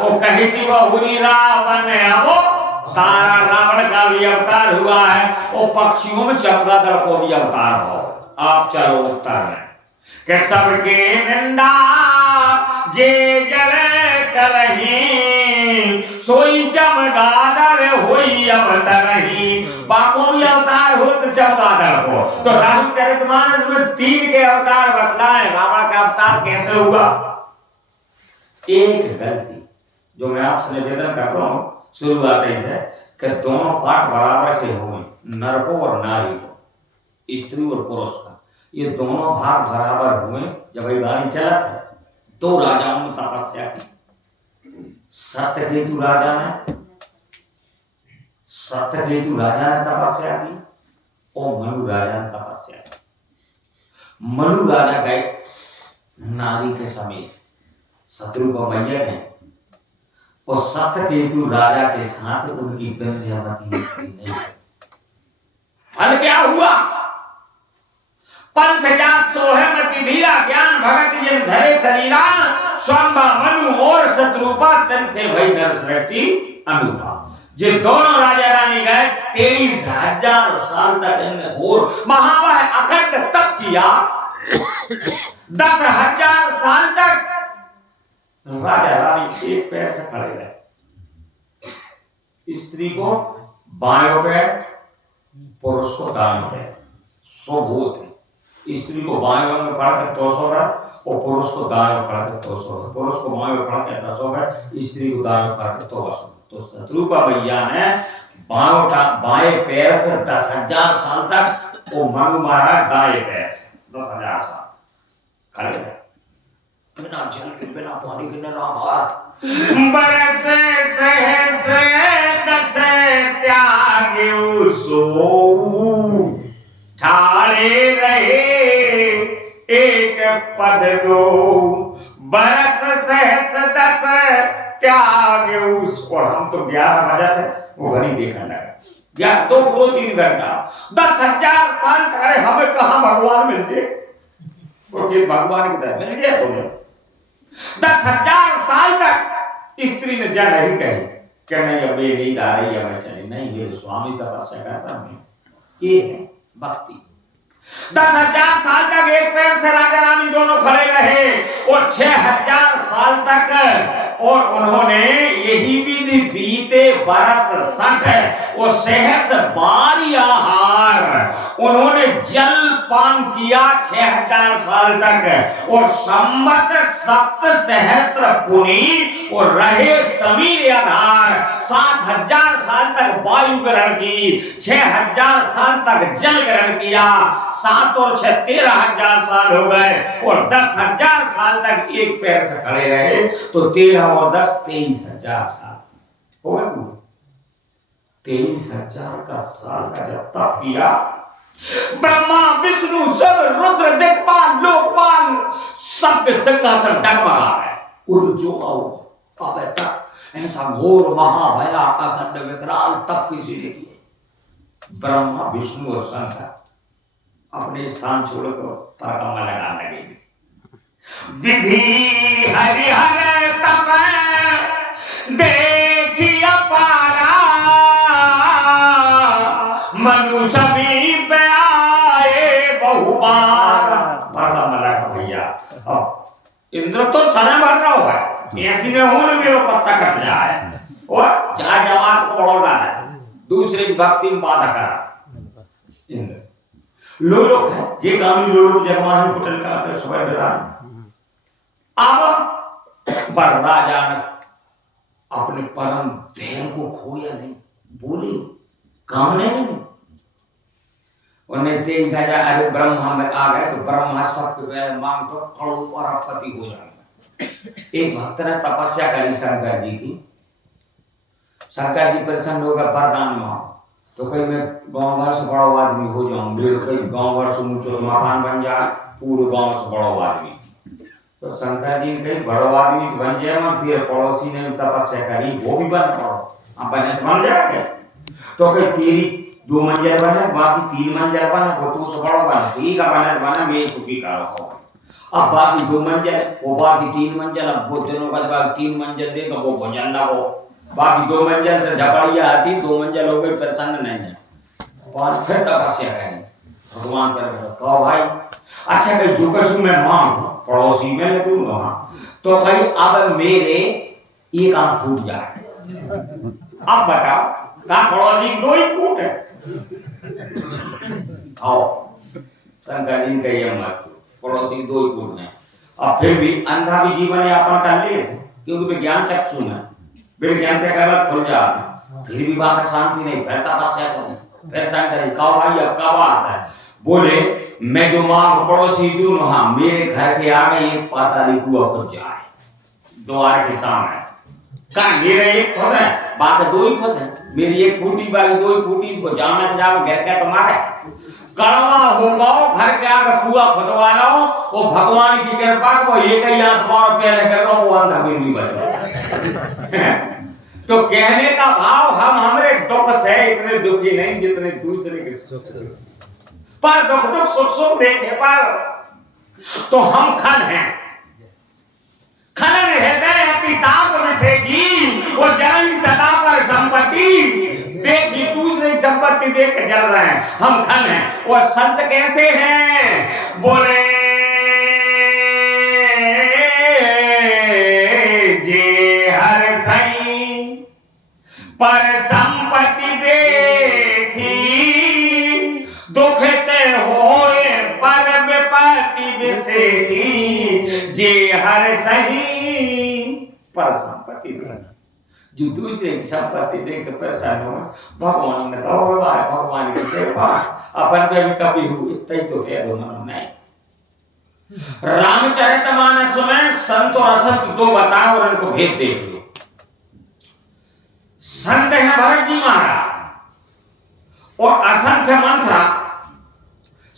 वो कहे थी बहुरी रावण अब तारा रावण का भी अवतार हुआ है। वो पक्षियों में चमगादड़ को भी अवतार हो। आप चलो उत्तर में कि सबके निंदा जे जल करही सोई चमगादड़ होई अवतरही। बापों भी अवतार हो तो चमगादड़ हो। तो रामचरितमानस में 3 के अवतार बतलाए। रावण का अवतार कैसे हुआ? एक गलती जो मैं आपसे निवेदन कर रहा हूं शुरुआत से कि दोनों पाठ बराबर के हुए, नर को और नारी को, स्त्री और पुरुष का, ये दोनों भाग बराबर हुए। जब ये गाड़ी चला 2 राजाओं ने तपस्या की। सत्यकेतु राजा ने तपस्या की और मनु राजा ने तपस्या की। मनु राजा गए नारी के समेत शत्रु को मैया ने, और सत्यकेतु राजा के साथ उनकी विंध्यावती स्त्री नहीं। फल क्या हुआ? पंथ जात सोहमति धीरा ज्ञान भगत जिन धरे शरीरा स्वंभा मनु और शत्रुपा तन से भई नर सृष्टि अनुपा। जे दोनों राजा रानी गए 23,000 साल तक इनने घोर महावह अखंड तप किया। 10,000 साल तक राजा रानी एक पैर से खड़े रहे। स्त्री को बायों पैर, पुरुष को दायों पैर। स्वभूत है। स्त्री को बायों में पढ़ के 200 और पुरुष को दायों पढ़ के 200। पुरुष को बायों पढ़ के 200, स्त्री को दायों पढ़ के 200। तो शत्रुपा मैया ने बाएं पैर से 10,000 साल तक वो मनु मारा दाएं पैर से 10,000 साल खड़े रहे। बिना जल के बिना पानी के निराहार बरस सहस दस त्याग्यु सो ठाड़े रहे एक पद 2 बरस सहस दस त्याग्यु। और हम तो 11 बजा थे वो घड़ी देखने लगा। या 2-3 घंटा 10,000 साल करे हमें कहां भगवान मिल जाए? भगवान की तरह मिल गया तुम्हें। 10,000 साल तक स्त्री ने जा नहीं कही कि नहीं अब ये नींद आ रही है मैं चली नहीं, मेरे स्वामी तपस्या करता हूं। ये है भक्ति। 10,000 साल तक एक पैर से राजा रानी दोनों खड़े रहे और 6,000 साल तक और उन्होंने यही विधि बीते बरस 60 और सहस बारी आहार उन्होंने जल पान किया 6,000 साल तक और संवत 7 सहस्त्र पुनी और रहे समीर आधार। 7,000 साल तक वायु ग्रहण की, 6,000 साल तक जल ग्रहण किया। 7 और 6 13,000 साल हो गए और 10,000 साल तक एक पैर से खड़े रहे। तो 13 और 10 23,000 साल हो गए। 23,000 का साल का जब तप किया ब्रह्मा विष्णु सब रुद्र दिक्पाल लोकपाल सबके सिंहासन डगमगा गए। अब तक ऐसा घोर महाभया अखंड विकराल तप किसी ने किया। ब्रह्मा विष्णु और शंकर अपने स्थान छोड़कर परिक्रमा लगाने लगे। विधि हरिहर तप देखी अपारा मनु समीप आए बहुबार। परिक्रमा लगा भैया। इंद्र तो सने भर रहा हुआ है ऐसी में हूं मेरो पत्ता कट जाए और जहां जवाब को बढ़ा है दूसरे की भक्ति में बाधा करा। इंद्र लोग है जे कामी लोग जगमान कुटल का पे समय डरा। अब पर राजा ने अपने परम धैर्य को खोया नहीं, बोली काम नहीं। उन्हें 23,000 अरे ब्रह्मा में आ गए तो ब्रह्मा सबके पहले मांग तो करोड़पति हो जाएंगे। एक भक्त ने तपस्या करी शंकर जी की। शंकर जी प्रसन्न होगा वरदान मांगो तो कहीं मैं गांव भर से बड़ा आदमी हो जाऊं, कहीं गांव भर से ऊंचा मकान बन जाए, पूरे गांव से बड़ा आदमी। तो शंकर जी कहीं बड़ा आदमी तो बन जाए मत, फिर पड़ोसी ने तपस्या करी वो भी बन पड़ो अब बने तो बन जाएगा। तो कहीं तेरी 2 मंजिल बने बाकी 3 मंजिल बने वो तो बड़ा बने ठीक है बने बने मैं सुखी करो। अब बाकी 2 मंजिल, वो बाकी 3 मंजिल, अब वो दोनों का बाकी 3 मंजिल देगा वो भोजन ना हो, बाकी 2 मंजिल से झपड़िया आती, 2 मंजिल हो गई, फिर संग नहीं है, और फिर तपस्या करेंगे भगवान पर। कहो भाई अच्छा भाई जो कछु मैं मांग पड़ोसी में लगू ना, तो भाई अब मेरे एक आंख फूट जाए, अब बताओ का पड़ोसी 2 ही फूट है। आओ शंकर जी कहिए मस्त पड़ोसी 2 ही फूट में, अब फिर भी अंधा भी जीवन यापन कर ले, क्योंकि विज्ञान चक्षु में विज्ञान पे केवल खुल जाता, फिर भी वहां शांति नहीं, फिर तपस्या करें, फिर शंकर जी कहो भाई अब कब आता है, बोले मैं जो मांग पड़ोसी दूं वहां मेरे घर के आगे एक पाताली कुआं खुद जाए, द्वार के सामने कहा मेरा एक खुद है, बाकी 2 ही खुद है, मेरी एक फूटी बाकी 2 ही फूटी, तो जाना जाओ घर का तुम्हारे कड़वा होगा, घर के आगे कुआं खुदवा लो, वो भगवान की कृपा को एक ही आसमान पहले कर लो, वो अंधा बिंदी बचे। तो कहने का भाव हम हमारे दुख से इतने दुखी नहीं जितने दूसरे के सुख, पर दुख दुख सुख सुख देखे पर तो हम खन हैं, खनन हृदय किताब में से जी, वो जल सदा पर संपत्ति देखी, दूसरे की संपत्ति देख के जल रहे हैं, हम खन हैं। और संत कैसे हैं, बोले जे हर सही पर संपत्ति देखी, दुखते होए पर विपत्ति बिसेकी, जे हर सही पर संपत्ति देखी, जो दूसरे की संपत्ति देख कर परेशान हो, भगवान ने तो भगवान की कृपा अपन पे भी कभी हुई, तई तो कह दो मन नहीं। रामचरितमानस में संत और असंत 2 बताओ और इनको भेद देख लो। संत है भरत जी महाराज और असंत है मंथरा।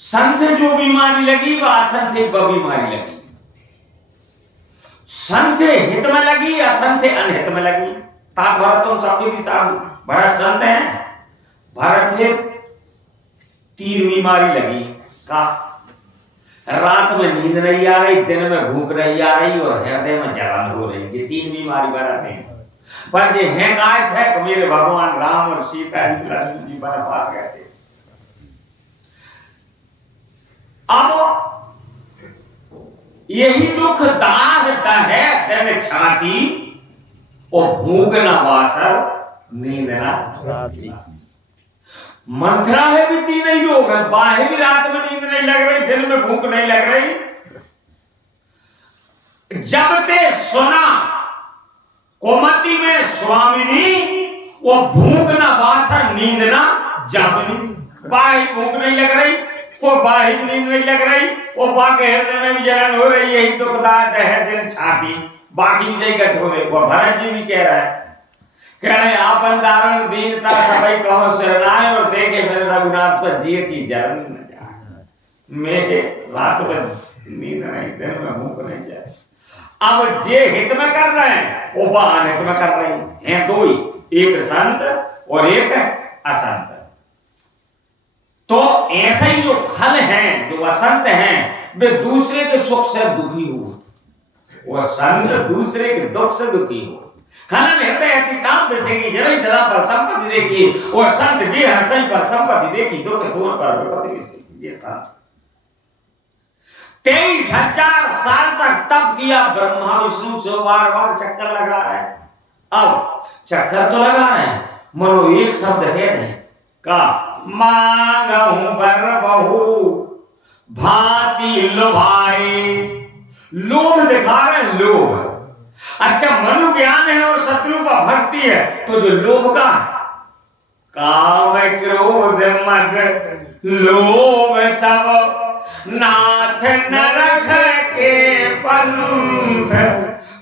संत जो बीमारी लगी वह असंत को बीमारी लगी, संत हित में लगी असंत अनहित में लगी। भरत भरत संत है, भरत है 3 बीमारी लगी का, रात में नींद नहीं आ रही, दिन में भूख नहीं आ रही और हृदय में जलन हो रही, ये 3 बीमारी भरत है। पर ये है काश है कि मेरे भगवान राम और सीता जी लक्ष्मण जी वनवास गए थे। अब यही दुख दाह है तेरे छाती और भूख न वासर नींद न राती। मंथरा है भी 3 ही लोग हैं, बाहे भी रात में नींद नहीं लग रही, दिन में भूख नहीं लग रही। जब ते सुना कोमती में स्वामिनी, वो भूख न वासर नींद न जामिनी, बाहे भूख नहीं लग रही, वो बाहे नींद नहीं लग रही, वो बाके हृदय में भी जलन हो रही, यही दुखदायक है दिन छाती, बाकी जगत हो रही। वो भरत जी भी कह रहे हैं आपन दारुण दीनता सभी कहो शरणाए, और देखे मेरे रघुनाथ पर जी की जलन न जाए, मेरे रात में नींद नहीं, दिन में भूख नहीं जाए। अब जे हित में कर रहे हैं वो अनहित में कर रहे हैं 2 ही, एक संत और एक असंत। तो ऐसे ही जो खल हैं, जो असंत हैं, वे दूसरे के सुख से दुखी हो, वो संत दूसरे के दुख से दुखी हो। खनन हृदय किताब बेचेगी, जरा जरा पर संपत्ति देखी, और संत जी हृदय पर संपत्ति देखी, दुख दोनों पर विपत्ति बेचेगी। ये संत 23,000 साल तक तप किया, ब्रह्मा विष्णु से बार बार चक्कर लगा रहे हैं। अब चक्कर तो लगा रहे हैं, मनो एक शब्द कह रहे का मांगहु बर बहु भांति लुभाए, लोभ दिखा रहे हैं, लोभ। अच्छा मनु ज्ञान है और शत्रु का भक्ति है, तो जो लोभ का काम क्रोध मद लोभ सब नाथ नरक के पंथ,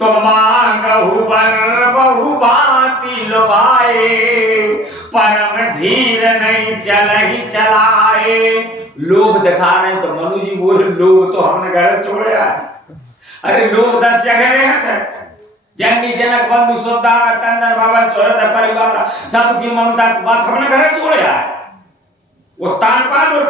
तो मांगहु बर बहु भांति लुभाए, परम धीर नहीं चलहि चलाए। लोभ दिखा रहे तो मनु जी बोले लोभ तो हमने घर छोड़े आए। अरे लोभ 10 जगह रहते, जननी जनक बंधु सुदार तंदर भवन सुहृद परिवार सबकी ममता बात हमने घर छोड़े आए। वो तान